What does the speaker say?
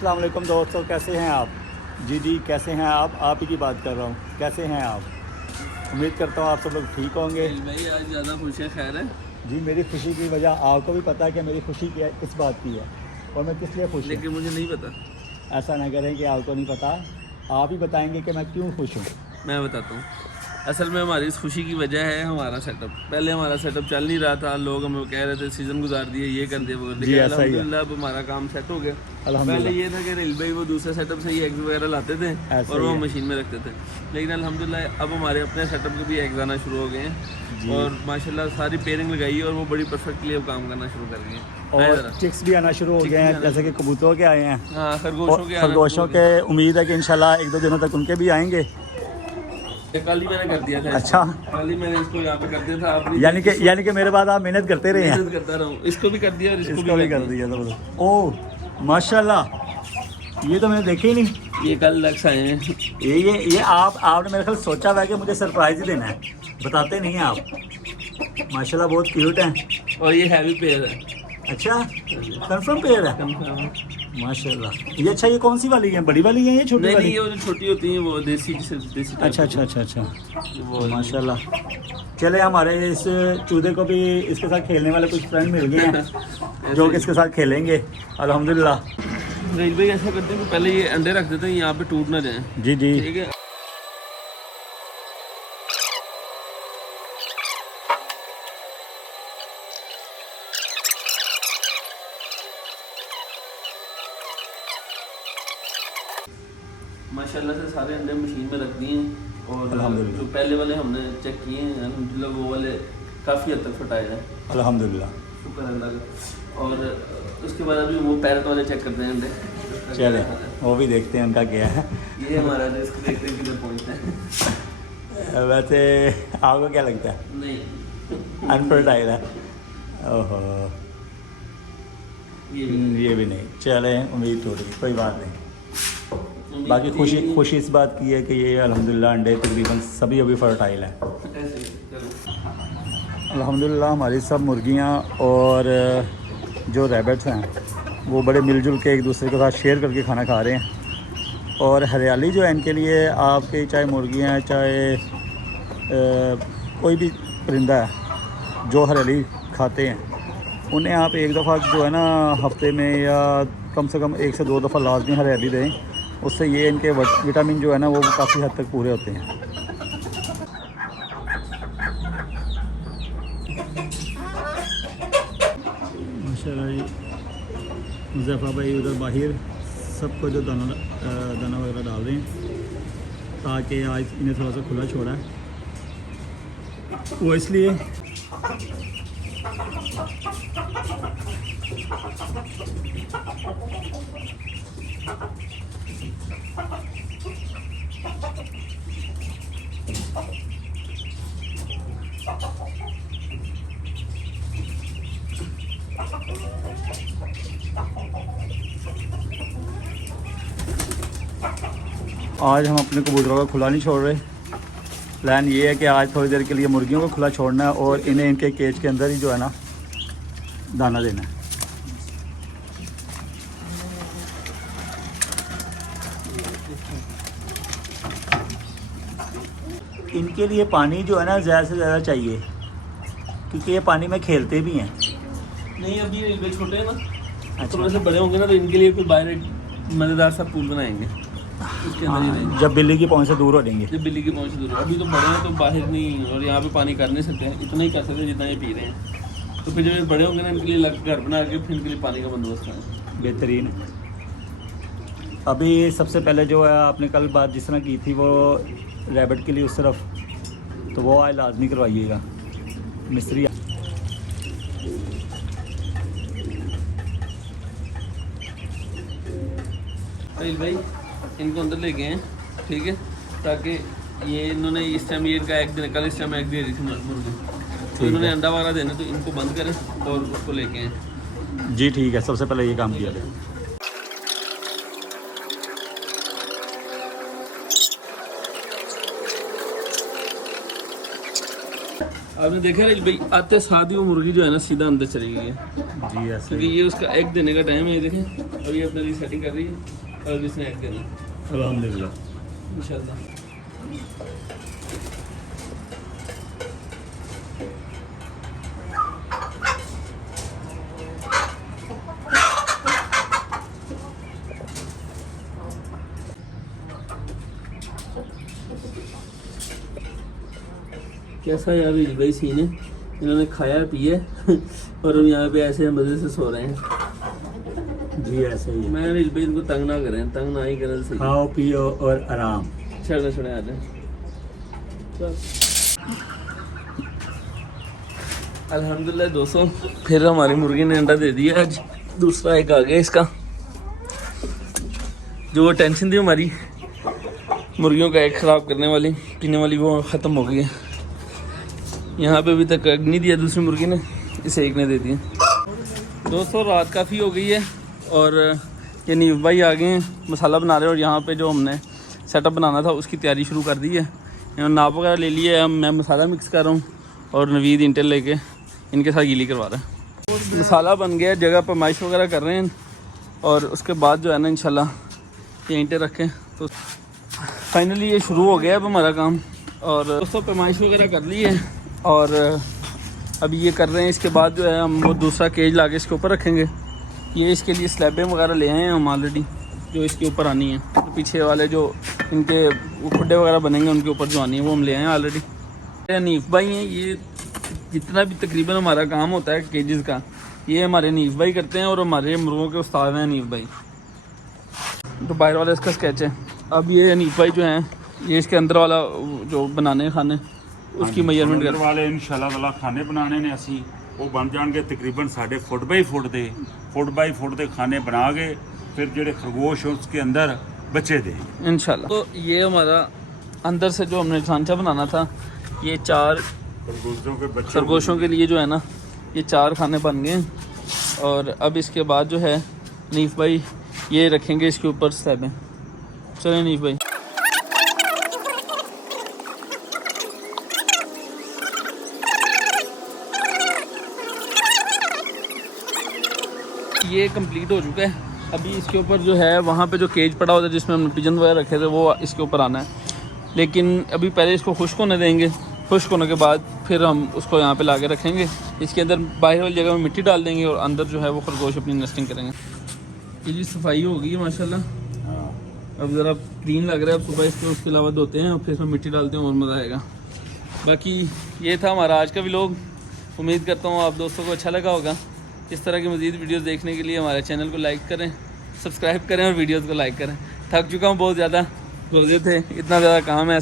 अस्सलाम वालेकुम दोस्तों, कैसे हैं आप? जी कैसे हैं आप ही की बात कर रहा हूँ। कैसे हैं आप? उम्मीद करता हूँ आप सब लोग ठीक होंगे। भाई आज ज़्यादा खुश है, खैर है। जी, मेरी खुशी की वजह आपको भी पता है कि मेरी खुशी किस बात की है और मैं किस लिए खुश हूँ। लेकिन मुझे नहीं पता। ऐसा ना करें कि आपको नहीं पता, आप ही बताएंगे कि मैं क्यों खुश हूँ। मैं बताता हूँ। असल में हमारी इस खुशी की वजह है हमारा सेटअप। पहले हमारा सेटअप चल नहीं रहा था, लोग हमें कह रहे थे सीज़न गुजार दिए, ये कर दिया, वो कर जी दिया। ऐसा ही है, अल्हम्दुलिल्लाह अब हमारा काम सेट हो गया। पहले अल्हम्दुलिल्लाह। ये था कि रेल भाई वो दूसरे सेटअप से ही एग्स वगैरह लाते थे ऐसा और ही वो है मशीन में रखते थे। लेकिन अल्हम्दुलिल्लाह अब हमारे अपने सेटअप के भी एग्स आना शुरू हो गए हैं जी। और माशाल्लाह सारी पेयरिंग लगाई है और वो बड़ी परफेक्टली अब काम करना शुरू कर गए हैं। आए और ज़रा। चिक्स भी आना शुरू हो चिक्स गए भी हैं, आना जैसे कि शुरू। कबूतरों के आए हैं हाँ, और खरगोशों के आना शुरू हो खरगोशों गए। के उम्मीद है कि इंशाल्लाह 1-2 दिनों तक उनके भी आएंगे। ये कल ही मैंने कर दिया था इसको। अच्छा, कल ही मैंने इसको यहाँ पे कर दिया था। आपने यानी कि मेरे बाद आप मेहनत करते रहे हैं। मेहनत करता रहा हूँ, इसको भी कर दिया और इसको इसका भी भी कर कर दिया ज़बरदस्त। ओह माशाल्लाह, ये तो मैंने देखे ही नहीं। दिया। ये कल लक्स आए हैं। ये आपने मेरे ख्याल सोचा हुआ है कि मुझे सरप्राइज ही देना है, बताते नहीं हैं आप। माशाल्लाह बहुत क्यूट हैं। और ये हैवी पेयर है। अच्छा, कंफर्म पेयर है। कंफर्म है। माशाल्लाह। ये अच्छा, ये कौन सी वाली है, बड़ी वाली है ये छोटी नहीं नहीं, वाली? ये वो जो छोटी होती है वो देसी देसी टाइप अच्छा की अच्छा अच्छा अच्छा, वो तो वाली है। माशाल्लाह। चले, हमारे इस चूजे को भी इसके साथ खेलने वाले कुछ फ्रेंड मिल गए हैं जो कि इसके साथ खेलेंगे अल्हम्दुलिल्लाह। रेलवे ऐसा करते हैं कि पहले ये अंडे रख देते हैं, यहाँ पे टूट ना जाए। जी जी। ठीक है। माशाल्लाह से सारे अंडे मशीन में रख दिए हैं और अल्हम्दुलिल्लाह। जो पहले वाले हमने चेक किए हैं अल्हम्दुलिल्लाह वो वाले काफ़ी हद तक फटाए हैं। अल्हम्दुलिल्लाह। शुक्र है अल्लाह का। और उसके बाद अभी वो पैरट वाले चेक करते हैं अंडे। चले, वो भी देखते हैं उनका क्या है। ये हमारा रिस्क देखते हैं किधर पहुँचते हैं। वैसे आपको क्या लगता है? नहीं, अनफर्टाइल है। ओहो, ये ये भी नहीं। चले, उम्मीद हो रही, कोई बात नहीं। उम्मीद बाकी थी- खुशी इस बात की है कि ये अल्हम्दुलिल्लाह अंडे तकरीबन सभी अभी फर्टाइल हैं। ऐसे ही, चलो। अल्हम्दुलिल्लाह हमारी सब मुर्गियाँ और जो रैबिट्स हैं वो बड़े मिलजुल के एक दूसरे के साथ शेयर करके खाना खा रहे हैं। और हरियाली जो है इनके लिए, आपके चाहे मुर्गियाँ हैं चाहे कोई भी परिंदा है जो हरियाली खाते हैं, उन्हें आप एक दफ़ा जो है ना हफ्ते में या कम से कम 1 से 2 दफ़ा लाजमी हरियाली दें। उससे ये इनके विटामिन जो है ना वो काफ़ी हद तक पूरे होते हैं। माशाल्लाह जी, मुज़फ़्फ़र भाई उधर बाहर सबको जो दाना वगैरह डाल रहे हैं ताकि आज इन्हें थोड़ा सा खुला छोड़ा है, वो इसलिए आज हम अपने कबूतरों को खुला नहीं छोड़ रहे। प्लान ये है कि आज थोड़ी देर के लिए मुर्गियों को खुला छोड़ना है और इन्हें इनके केज के अंदर ही जो है ना दाना देना है। इनके लिए पानी जो है ना ज़्यादा से ज़्यादा चाहिए क्योंकि ये पानी में खेलते भी हैं। नहीं, अभी रेलवे छोटे हैं ना, अच्छा। थोड़े से बड़े होंगे ना तो इनके लिए कोई बाहर एक मज़ेदार सा पूल बनाएंगे, उसके अंदर ही रहेंगे। जब बिल्ली की पहुंच से दूर हो जाएंगे। जब बिल्ली की पहुँच दूर, अभी तो बड़े हैं तो बाहर नहीं, और यहाँ पे पानी कर नहीं सकते हैं, इतना ही कर सकते हैं जितना ये पी रहे हैं। तो फिर जब ये बड़े होंगे ना इनके लिए अलग घर बना के फिर इनके लिए पानी का बंदोबस्त करें। बेहतरीन। अभी सबसे पहले जो है आपने कल बात जिस तरह की थी वो रैबिट के लिए उस तरफ, तो वो आज लाजमी करवाइएगा मिस्त्री। तो भाई इनको अंदर ले गए हैं, ठीक है, ताकि ये इन्होंने इस टाइम ये इनका एग देने, कल इस टाइम एग दे रही थी मुर्गी, तो इन्होंने अंडा वगैरह देना, तो इनको बंद करें और उसको लेके आए। जी ठीक है, सबसे पहले ये काम किया जाए। आपने देखा है भाई, आते साथ ही वो मुर्गी जो है ना सीधा अंदर चली गई है, जी ऐसे क्योंकि ये उसका एग देने का टाइम है। ये देखें अभी अपने लिए सेटिंग कर रही है और अभी इसने एग देना अल्हम्दुलिल्लाह। इंशाल्लाह। कैसा यार भाई सीन है, इन्होंने खाया पिया और हम यहाँ पे ऐसे मज़े से सो रहे हैं। जी ऐसे ही है। मैं रील भाई इनको तंग ना करें, तंग ना ही करें सही। खाओ पियो और आराम। छोड़े छोड़े आ जाए। अल्हम्दुलिल्लाह दोस्तों, फिर हमारी मुर्गी ने अंडा दे दिया आज, दूसरा एक आ गया इसका। जो वो टेंशन थी हमारी मुर्गियों का एग ख़राब करने वाली, पीने वाली, वो ख़त्म हो गई है। यहाँ पे अभी तक एग नहीं दिया दूसरी मुर्गी ने, इसे एक ने दे दिया। दोस्तों रात काफ़ी हो गई है और ये नीव भाई आ गए हैं, मसाला बना रहे हैं। और यहाँ पे जो हमने सेटअप बनाना था उसकी तैयारी शुरू कर दी है। इन्होंने नाप वगैरह ले लिया है, मैं मसाला मिक्स कर रहा हूँ और नवीद इंटेल लेके इनके साथ गीली करवा रहा है। मसाला बन गया, जगह पर माइश वगैरह कर रहे हैं और उसके बाद जो है ना इंशाल्लाह ये ईंटें रखें तो फाइनली ये शुरू हो गया अब हमारा काम। और दोस्तों पैमाइश वगैरह कर ली है और अभी ये कर रहे हैं। इसके बाद जो है हम वो दूसरा केज ला के इसके ऊपर रखेंगे। ये इसके लिए स्लैबें वगैरह ले आए हैं हम ऑलरेडी, जो इसके ऊपर आनी है। तो पीछे वाले जो इनके खुड्डे वगैरह बनेंगे उनके ऊपर जो आनी है वो हम ले आए हैं ऑलरेडी। हनीफ भाई हैं ये, जितना भी तकरीबन हमारा काम होता है केजेस का ये हमारे हनीफ भाई करते हैं और हमारे मुर्गों के उस्ताद हैं हनीफ भाई। तो बाहर वाला इसका स्केच है। अब ये हनीफ भाई जो हैं ये इसके अंदर वाला जो बनाने हैं खाने उसकी मेजरमेंट कर वाले इंशाल्लाह ताला खाने बनाने ने असी वो बन जाएंगे तकरीबन साढ़े फुट बाई फुट दे खाने बना के फिर जेडे खरगोश उसके अंदर बच्चे दे इंशाल्लाह। तो ये हमारा अंदर से जो हमने ढांचा बनाना था, ये 4 खरगोशों के बच्चे खरगोशों के लिए जो है ना ये 4 खाने बन गए। और अब इसके बाद जो है हनीफ भाई ये रखेंगे इसके ऊपर स्लैबें। चलें हनीफ भाई। ये कंप्लीट हो चुका है। अभी इसके ऊपर जो है वहाँ पे जो केज पड़ा होता है जिसमें हमने पिजन वगैरह रखे थे वो इसके ऊपर आना है। लेकिन अभी पहले इसको खुश्क होने देंगे, खुश्क होने के बाद फिर हम उसको यहाँ पे ला के रखेंगे। इसके अंदर बाहर वाली जगह में मिट्टी डाल देंगे और अंदर जो है वो खरगोश अपनी नेस्टिंग करेंगे। ये जी सफाई हो गई है माशाल्लाह। अब ज़रा क्लीन लग रहा है। अब सुबह इसको उसके अलावा धोते हैं और फिर इसमें मिट्टी डालते हैं और मज़ा आएगा। बाकी ये था हमारा आज का व्लॉग। उम्मीद करता हूँ आप दोस्तों को अच्छा लगा होगा। इस तरह की मज़ीद वीडियोस देखने के लिए हमारे चैनल को लाइक करें, सब्सक्राइब करें और वीडियोस को लाइक करें। थक चुका हूँ बहुत ज़्यादा, रोज़े थे, इतना ज़्यादा काम है।